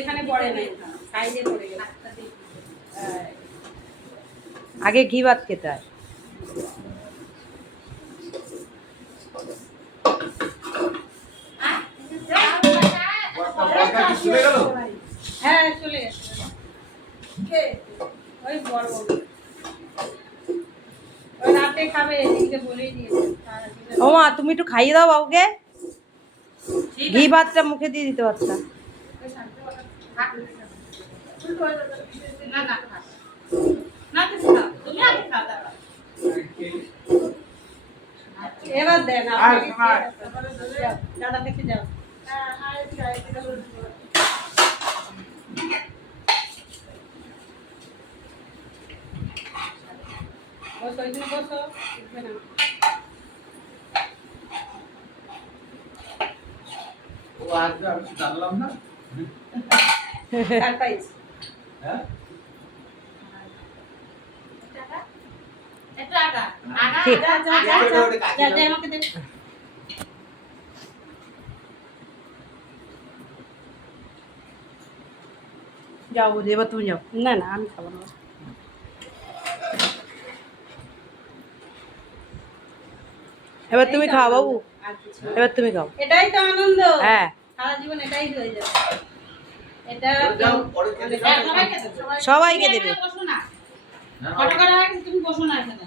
এখানে পড়ে নাই, সাইডে পড়ে গেছে। আগে ঘি ভাত খেতে হয়। হ্যাঁ চলে গেছে। ওই বড় ওই রাতে খাবে, এদিকে বলেই দিয়েছে। ও মা, তুমি একটু খাইয়ে দাও বাবুকে। ঘি ভাতটা মুখে দিয়ে দিতে পারতা। এবার দেন দাদা দেখে যাও। বসো, এখানে বসো। উঠবে না। আমি জানলাম না। সারপ্রাইজ। হ্যাঁ আমাকে দে। যাও বৌদি, এবার তুমি যাও। না না আমি খাবো না। এবার তুমি খাও বাবু, আর কিছু না। এবার তুমি খাও। এটাই তো আনন্দ। হ্যাঁ, সারা জীবন এটাই হয়ে যাবে। এটা সবাইকে দেবে। বসো না। ফটো করা হয়, তুমি বসো না এখানে।